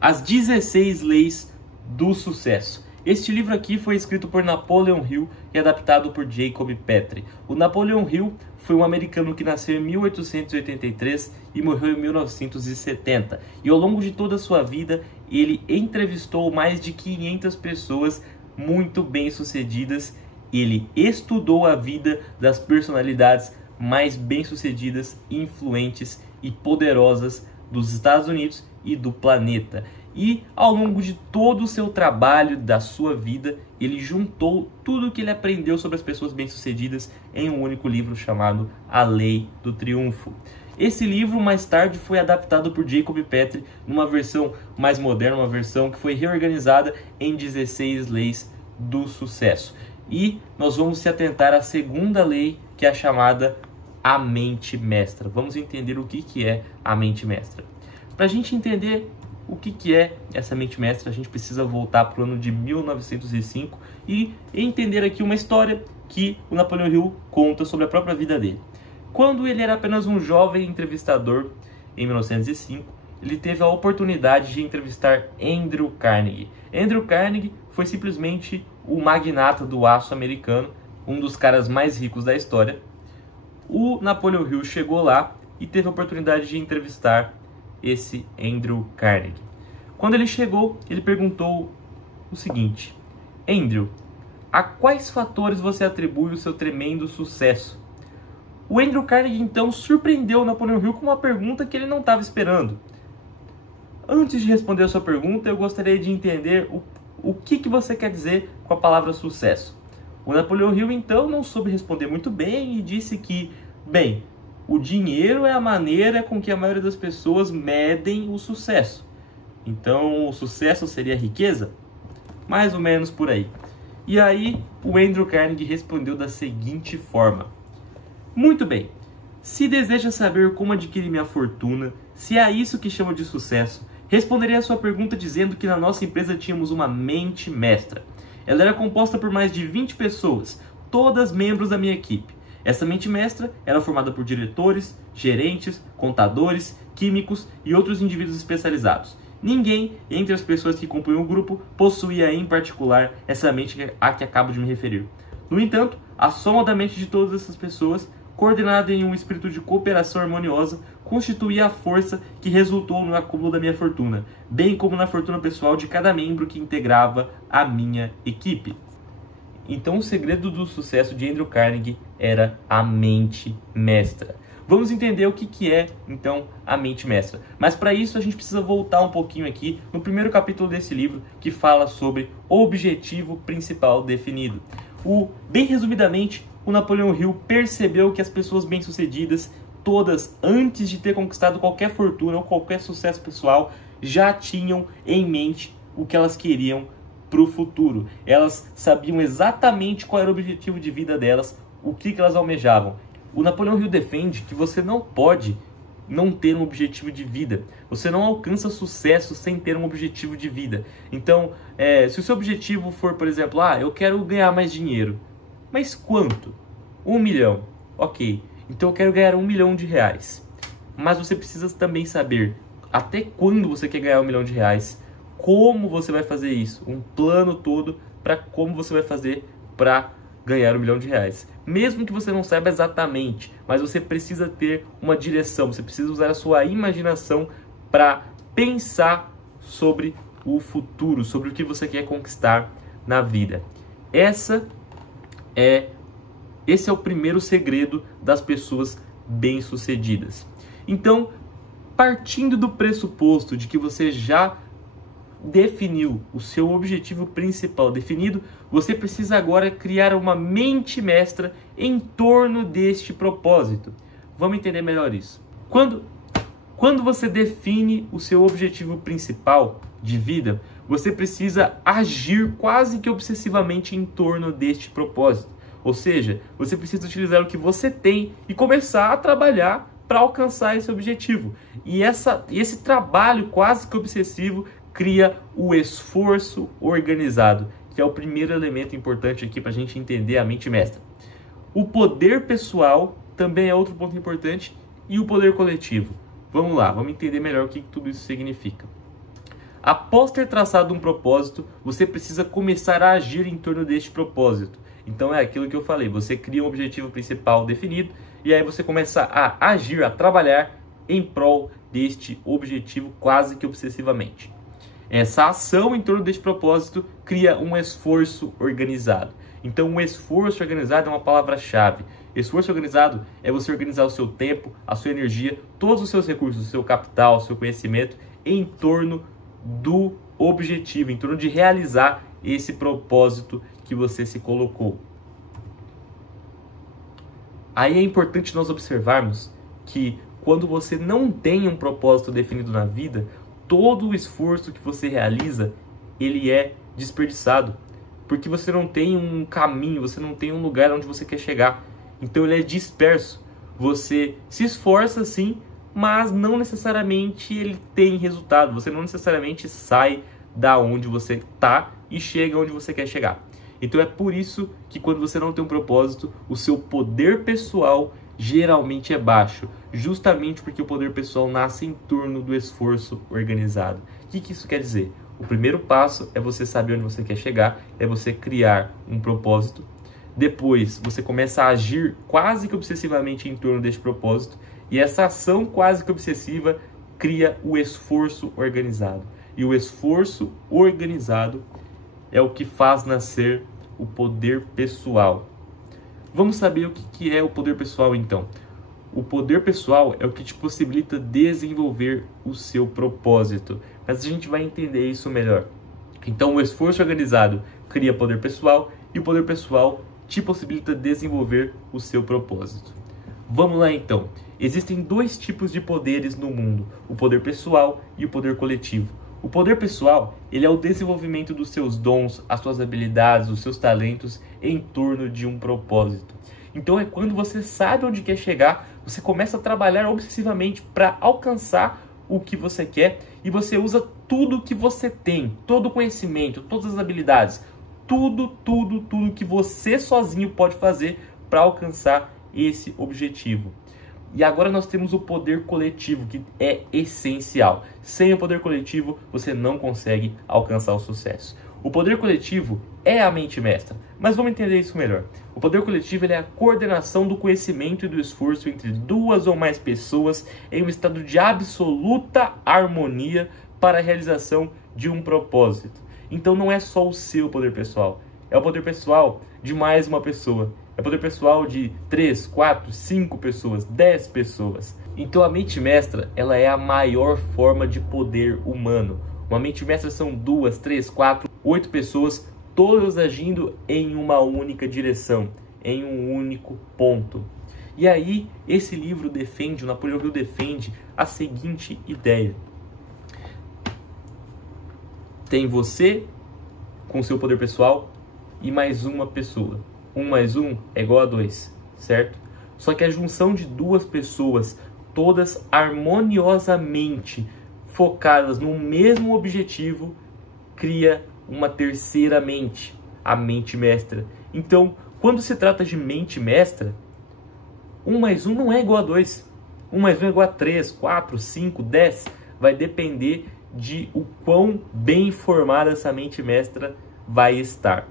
As 16 Leis do Sucesso. Este livro aqui foi escrito por Napoleon Hill e adaptado por Jacob Petrie. O Napoleon Hill foi um americano que nasceu em 1883 e morreu em 1970. E ao longo de toda a sua vida, ele entrevistou mais de 500 pessoas muito bem-sucedidas. Ele estudou a vida das personalidades mais bem-sucedidas, influentes e poderosas dos Estados Unidos e do planeta. E ao longo de todo o seu trabalho, da sua vida, ele juntou tudo o que ele aprendeu sobre as pessoas bem-sucedidas em um único livro chamado A Lei do Triunfo. Esse livro mais tarde foi adaptado por Jacob Petrie numa versão mais moderna, uma versão que foi reorganizada em 16 Leis do Sucesso. E nós vamos se atentar à segunda lei, que é a chamada a mente mestra. Vamos entender o que é a mente mestra. Para a gente entender o que é essa mente mestra, a gente precisa voltar para o ano de 1905 e entender aqui uma história que o Napoleon Hill conta sobre a própria vida dele. Quando ele era apenas um jovem entrevistador, em 1905, ele teve a oportunidade de entrevistar Andrew Carnegie. Andrew Carnegie foi simplesmente o magnata do aço americano, um dos caras mais ricos da história. O Napoleon Hill chegou lá e teve a oportunidade de entrevistar esse Andrew Carnegie. Quando ele chegou, ele perguntou o seguinte: Andrew, a quais fatores você atribui o seu tremendo sucesso? O Andrew Carnegie então surpreendeu o Napoleon Hill com uma pergunta que ele não estava esperando. Antes de responder a sua pergunta, eu gostaria de entender o que você quer dizer com a palavra sucesso. O Napoleon Hill então não soube responder muito bem e disse que, bem, o dinheiro é a maneira com que a maioria das pessoas medem o sucesso. Então, o sucesso seria a riqueza? Mais ou menos por aí. E aí, o Andrew Carnegie respondeu da seguinte forma: muito bem, se deseja saber como adquirir minha fortuna, se é isso que chama de sucesso, responderei a sua pergunta dizendo que na nossa empresa tínhamos uma mente mestra. Ela era composta por mais de 20 pessoas, todas membros da minha equipe. Essa mente mestra era formada por diretores, gerentes, contadores, químicos e outros indivíduos especializados. Ninguém entre as pessoas que compunham o grupo possuía em particular essa mente a que acabo de me referir. No entanto, a soma da mente de todas essas pessoas, coordenada em um espírito de cooperação harmoniosa, constituía a força que resultou no acúmulo da minha fortuna, bem como na fortuna pessoal de cada membro que integrava a minha equipe. Então o segredo do sucesso de Andrew Carnegie era a mente mestra. Vamos entender o que é, então, a mente mestra. Mas para isso a gente precisa voltar um pouquinho aqui no primeiro capítulo desse livro, que fala sobre o objetivo principal definido. Bem resumidamente, o Napoleon Hill percebeu que as pessoas bem-sucedidas, todas, antes de ter conquistado qualquer fortuna ou qualquer sucesso pessoal, já tinham em mente o que elas queriam para o futuro. Elas sabiam exatamente qual era o objetivo de vida delas, o que elas almejavam. O Napoleon Hill defende que você não pode não ter um objetivo de vida. Você não alcança sucesso sem ter um objetivo de vida. Então, se o seu objetivo for, por exemplo, eu quero ganhar mais dinheiro. Mas quanto? 1 milhão. Ok, então eu quero ganhar 1 milhão de reais. Mas você precisa também saber até quando você quer ganhar 1 milhão de reais. Como você vai fazer isso? Um plano todo para como você vai fazer para ganhar 1 milhão de reais. Mesmo que você não saiba exatamente, mas você precisa ter uma direção, você precisa usar a sua imaginação para pensar sobre o futuro, sobre o que você quer conquistar na vida. Esse é o primeiro segredo das pessoas bem-sucedidas. Então, partindo do pressuposto de que você já definiu o seu objetivo principal definido, você precisa agora criar uma mente mestra em torno deste propósito. Vamos entender melhor isso. Quando você define o seu objetivo principal de vida, você precisa agir quase que obsessivamente em torno deste propósito. Ou seja, você precisa utilizar o que você tem e começar a trabalhar para alcançar esse objetivo. E esse trabalho quase que obsessivo cria o esforço organizado, que é o primeiro elemento importante aqui para a gente entender a mente mestra. O poder pessoal também é outro ponto importante, e o poder coletivo. Vamos lá, vamos entender melhor o que tudo isso significa. Após ter traçado um propósito, você precisa começar a agir em torno deste propósito. Então é aquilo que eu falei, você cria um objetivo principal definido e aí você começa a agir, a trabalhar em prol deste objetivo quase que obsessivamente. Essa ação em torno deste propósito cria um esforço organizado. Então, um esforço organizado é uma palavra-chave. Esforço organizado é você organizar o seu tempo, a sua energia, todos os seus recursos, o seu capital, o seu conhecimento em torno do objetivo, em torno de realizar esse propósito que você se colocou. Aí é importante nós observarmos que quando você não tem um propósito definido na vida, todo o esforço que você realiza, ele é desperdiçado. Porque você não tem um caminho, você não tem um lugar onde você quer chegar. Então ele é disperso. Você se esforça sim, mas não necessariamente ele tem resultado. Você não necessariamente sai da onde você está e chega onde você quer chegar. Então é por isso que quando você não tem um propósito, o seu poder pessoal geralmente é baixo. Justamente porque o poder pessoal nasce em torno do esforço organizado. O que isso quer dizer? O primeiro passo é você saber onde você quer chegar, é você criar um propósito. Depois, você começa a agir quase que obsessivamente em torno deste propósito. E essa ação quase que obsessiva cria o esforço organizado. E o esforço organizado é o que faz nascer o poder pessoal. Vamos saber o que é o poder pessoal então. O poder pessoal é o que te possibilita desenvolver o seu propósito. Mas a gente vai entender isso melhor. Então, o esforço organizado cria poder pessoal e o poder pessoal te possibilita desenvolver o seu propósito. Vamos lá então. Existem dois tipos de poderes no mundo, o poder pessoal e o poder coletivo. O poder pessoal, ele é o desenvolvimento dos seus dons, as suas habilidades, os seus talentos em torno de um propósito. Então é quando você sabe onde quer chegar, você começa a trabalhar obsessivamente para alcançar o que você quer e você usa tudo que você tem, todo o conhecimento, todas as habilidades, tudo que você sozinho pode fazer para alcançar esse objetivo. E agora nós temos o poder coletivo, que é essencial. Sem o poder coletivo, você não consegue alcançar o sucesso. O poder coletivo é a mente mestra, mas vamos entender isso melhor. O poder coletivo ele é a coordenação do conhecimento e do esforço entre duas ou mais pessoas em um estado de absoluta harmonia para a realização de um propósito. Então não é só o seu poder pessoal, é o poder pessoal de mais uma pessoa. É poder pessoal de 3, 4, 5 pessoas, 10 pessoas. Então a mente mestra, ela é a maior forma de poder humano. Uma mente mestra são 2, 3, 4, 8 pessoas, todas agindo em uma única direção, em um único ponto. E aí, esse livro defende, o Napoleão Hill defende a seguinte ideia. Tem você com seu poder pessoal e mais uma pessoa. 1 mais 1 é igual a 2, certo? Só que a junção de duas pessoas, todas harmoniosamente focadas no mesmo objetivo, cria uma terceira mente, a mente mestra. Então, quando se trata de mente mestra, 1 mais 1 não é igual a 2. 1 mais 1 é igual a 3, 4, 5, 10. Vai depender de o quão bem formada essa mente mestra vai estar.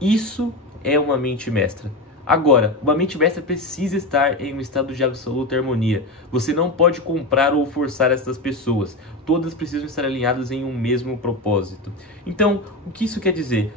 Isso é uma mente mestra. Agora, uma mente mestra precisa estar em um estado de absoluta harmonia. Você não pode comprar ou forçar essas pessoas. Todas precisam estar alinhadas em um mesmo propósito. Então, o que isso quer dizer?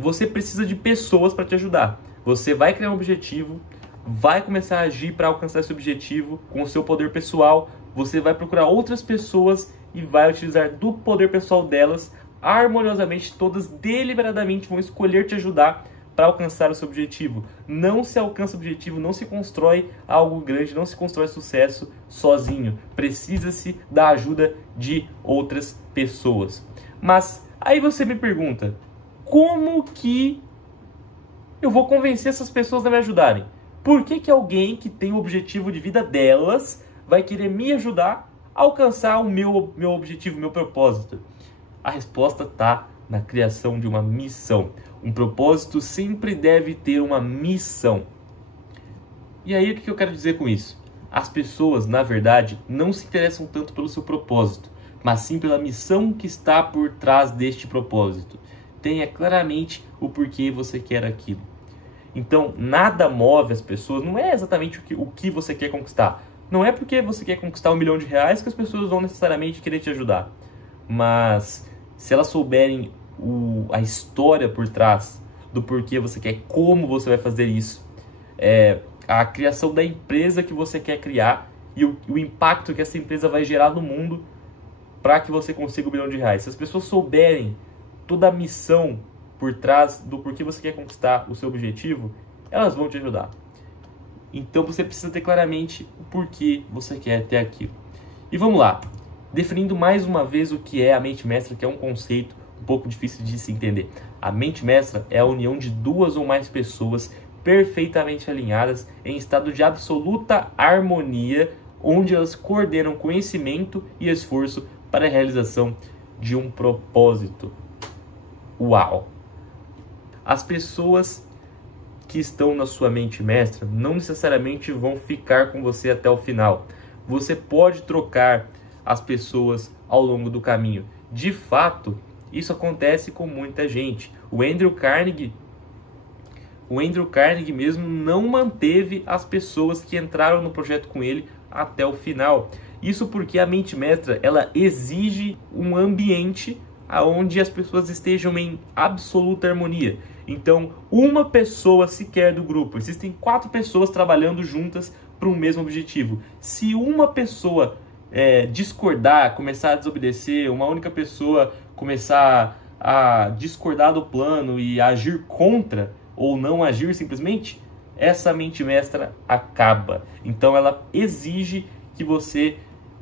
Você precisa de pessoas para te ajudar. Você vai criar um objetivo, vai começar a agir para alcançar esse objetivo com o seu poder pessoal. Você vai procurar outras pessoas e vai utilizar do poder pessoal delas harmoniosamente, todas deliberadamente vão escolher te ajudar para alcançar o seu objetivo. Não se alcança o objetivo, não se constrói algo grande, não se constrói sucesso sozinho. Precisa-se da ajuda de outras pessoas. Mas aí você me pergunta, como que eu vou convencer essas pessoas a me ajudarem? Por que alguém que tem o objetivo de vida delas vai querer me ajudar a alcançar o meu objetivo, meu propósito? A resposta está na criação de uma missão. Um propósito sempre deve ter uma missão. E aí, o que eu quero dizer com isso? As pessoas, na verdade, não se interessam tanto pelo seu propósito, mas sim pela missão que está por trás deste propósito. Tenha claramente o porquê você quer aquilo. Então, nada move as pessoas, não é exatamente o que você quer conquistar. Não é porque você quer conquistar R$1 milhão que as pessoas vão necessariamente querer te ajudar. Mas, se elas souberem a história por trás do porquê você quer, como você vai fazer isso, a criação da empresa que você quer criar e o impacto que essa empresa vai gerar no mundo para que você consiga R$1 milhão. Se as pessoas souberem toda a missão por trás do porquê você quer conquistar o seu objetivo, elas vão te ajudar. Então você precisa ter claramente o porquê você quer ter aquilo. E vamos lá, definindo mais uma vez o que é a mente mestra, que é um conceito um pouco difícil de se entender. A mente mestra é a união de duas ou mais pessoas perfeitamente alinhadas em estado de absoluta harmonia, onde elas coordenam conhecimento e esforço para a realização de um propósito. Uau! As pessoas que estão na sua mente mestra não necessariamente vão ficar com você até o final. Você pode trocar as pessoas ao longo do caminho. De fato, isso acontece com muita gente. O Andrew Carnegie mesmo não manteve as pessoas que entraram no projeto com ele até o final. Isso porque a mente mestra, ela exige um ambiente onde as pessoas estejam em absoluta harmonia. Então, uma pessoa sequer do grupo, existem 4 pessoas trabalhando juntas para um mesmo objetivo. Se uma pessoa discordar, começar a desobedecer, uma única pessoa começar a discordar do plano e agir contra, ou não agir simplesmente, essa mente mestra acaba. Então ela exige que você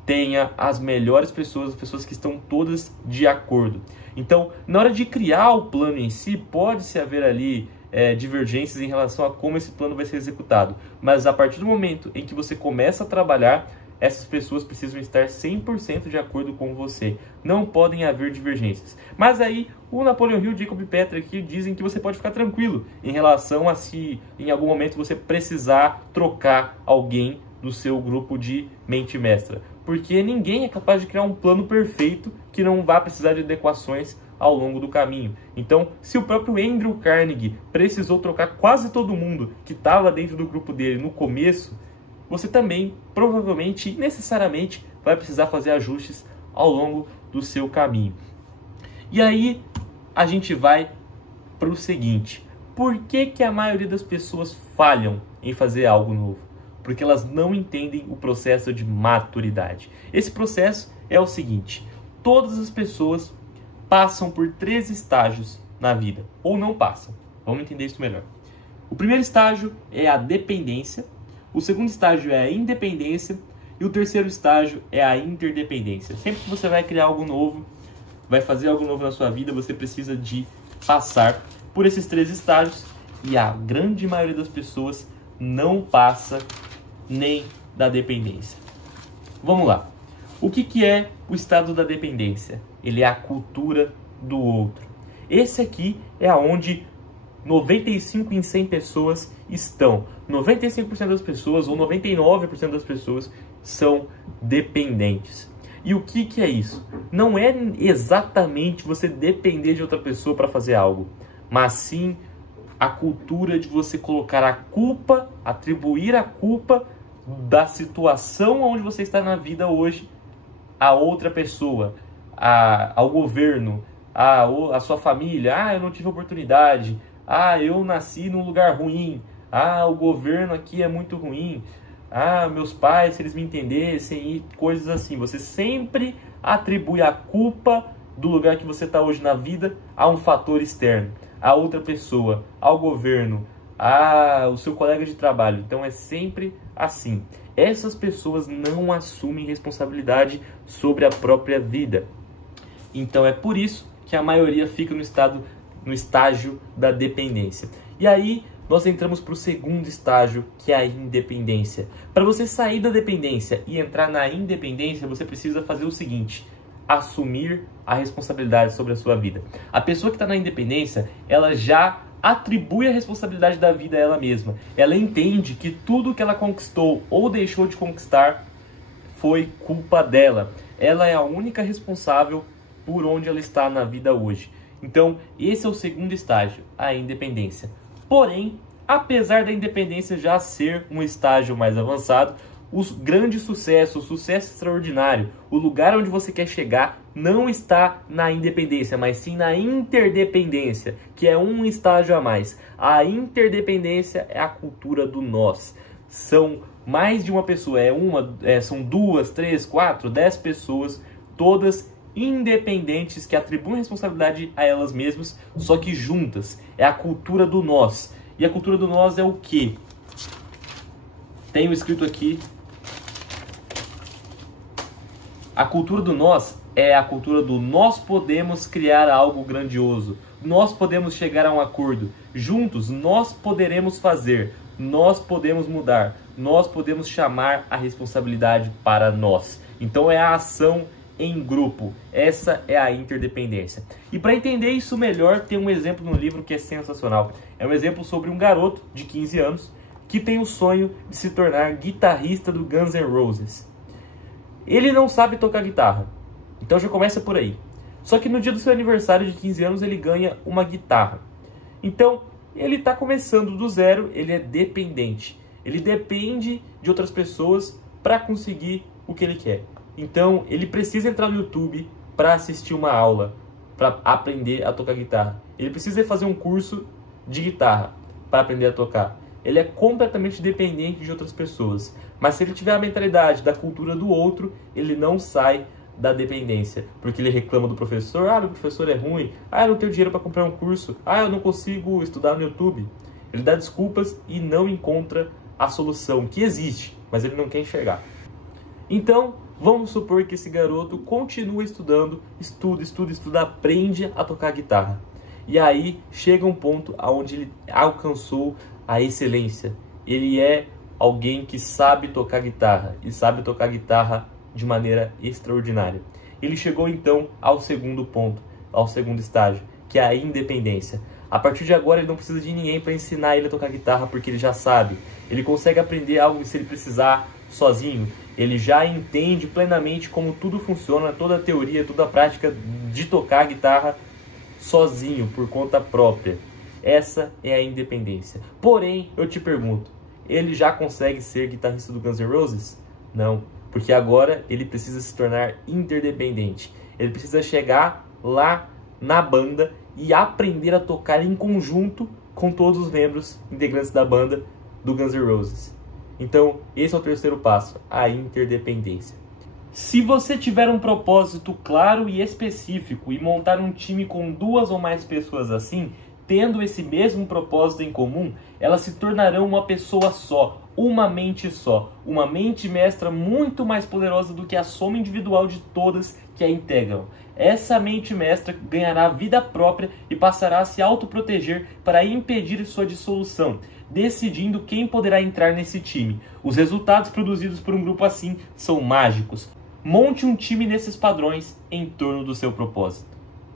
tenha as melhores pessoas, as pessoas que estão todas de acordo. Então, na hora de criar o plano em si, pode-se haver ali divergências em relação a como esse plano vai ser executado. Mas a partir do momento em que você começa a trabalhar, essas pessoas precisam estar 100% de acordo com você. Não podem haver divergências. Mas aí, o Napoleon Hill e o Jacob Petri aqui dizem que você pode ficar tranquilo em relação a se em algum momento você precisar trocar alguém do seu grupo de mente mestra. Porque ninguém é capaz de criar um plano perfeito que não vá precisar de adequações ao longo do caminho. Então, se o próprio Andrew Carnegie precisou trocar quase todo mundo que estava dentro do grupo dele no começo, você também, provavelmente, necessariamente, vai precisar fazer ajustes ao longo do seu caminho. E aí, a gente vai para o seguinte. Por que a maioria das pessoas falham em fazer algo novo? Porque elas não entendem o processo de maturidade. Esse processo é o seguinte. Todas as pessoas passam por 3 estágios na vida. Ou não passam. Vamos entender isso melhor. O primeiro estágio é a dependência. O segundo estágio é a independência e o terceiro estágio é a interdependência. Sempre que você vai criar algo novo, vai fazer algo novo na sua vida, você precisa de passar por esses 3 estágios e a grande maioria das pessoas não passa nem da dependência. Vamos lá. O que é o estado da dependência? Ele é a cultura do outro. Esse aqui é aonde 95 em 100 pessoas estão. 95% das pessoas ou 99% das pessoas são dependentes. E o que é isso? Não é exatamente você depender de outra pessoa para fazer algo, mas sim a cultura de você colocar a culpa, atribuir a culpa da situação onde você está na vida hoje a outra pessoa, ao governo, a sua família. Eu não tive oportunidade. Eu nasci num lugar ruim. O governo aqui é muito ruim. Meus pais, se eles me entendessem, e coisas assim. Você sempre atribui a culpa do lugar que você está hoje na vida a um fator externo, a outra pessoa, ao governo, o seu colega de trabalho. Então é sempre assim. Essas pessoas não assumem responsabilidade sobre a própria vida. Então é por isso que a maioria fica no estágio da dependência. E aí nós entramos para o segundo estágio, que é a independência. Para você sair da dependência e entrar na independência, você precisa fazer o seguinte: assumir a responsabilidade sobre a sua vida. A pessoa que está na independência, ela já atribui a responsabilidade da vida a ela mesma. Ela entende que tudo que ela conquistou ou deixou de conquistar foi culpa dela. Ela é a única responsável por onde ela está na vida hoje. Então, esse é o segundo estágio, a independência. Porém, apesar da independência já ser um estágio mais avançado, o grande sucesso, o sucesso extraordinário, o lugar onde você quer chegar não está na independência, mas sim na interdependência, que é um estágio a mais. A interdependência é a cultura do nós. São mais de uma pessoa, são 2, 3, 4, 10 pessoas, todas independentes que atribuem responsabilidade a elas mesmas, só que juntas. É a cultura do nós. E a cultura do nós é o quê? Tenho escrito aqui. A cultura do nós é a cultura do nós podemos criar algo grandioso. Nós podemos chegar a um acordo. Juntos, nós poderemos fazer. Nós podemos mudar. Nós podemos chamar a responsabilidade para nós. Então é a ação em grupo. Essa é a interdependência. E para entender isso melhor, tem um exemplo no livro que é sensacional. É um exemplo sobre um garoto de 15 anos que tem o sonho de se tornar guitarrista do Guns N' Roses. Ele não sabe tocar guitarra, então já começa por aí. Só que no dia do seu aniversário de 15 anos ele ganha uma guitarra. Então ele está começando do zero, ele é dependente. Ele depende de outras pessoas para conseguir o que ele quer. Então ele precisa entrar no YouTube para assistir uma aula, para aprender a tocar guitarra. Ele precisa fazer um curso de guitarra para aprender a tocar. Ele é completamente dependente de outras pessoas. Mas se ele tiver a mentalidade da cultura do outro, ele não sai da dependência. Porque ele reclama do professor. Ah, meu professor é ruim. Ah, eu não tenho dinheiro para comprar um curso. Ah, eu não consigo estudar no YouTube. Ele dá desculpas e não encontra a solução, que existe, mas ele não quer enxergar. Então, vamos supor que esse garoto continua estudando, estuda, aprende a tocar guitarra. E aí chega um ponto onde ele alcançou a excelência. Ele é alguém que sabe tocar guitarra, e sabe tocar guitarra de maneira extraordinária. Ele chegou então ao segundo ponto, ao segundo estágio, que é a independência. A partir de agora ele não precisa de ninguém para ensinar ele a tocar guitarra, porque ele já sabe. Ele consegue aprender algo se ele precisar sozinho. Ele já entende plenamente como tudo funciona, toda a teoria, toda a prática de tocar guitarra sozinho, por conta própria. Essa é a independência. Porém, eu te pergunto, ele já consegue ser guitarrista do Guns N' Roses? Não, porque agora ele precisa se tornar interdependente. Ele precisa chegar lá na banda e aprender a tocar em conjunto com todos os membros integrantes da banda do Guns N' Roses. Então, esse é o terceiro passo, a interdependência. Se você tiver um propósito claro e específico e montar um time com 2 ou mais pessoas assim, tendo esse mesmo propósito em comum, elas se tornarão uma pessoa só, uma mente só, uma mente mestra muito mais poderosa do que a soma individual de todas que a integram. Essa mente mestra ganhará vida própria e passará a se autoproteger para impedir sua dissolução, decidindo quem poderá entrar nesse time. Os resultados produzidos por um grupo assim são mágicos. Monte um time nesses padrões em torno do seu propósito.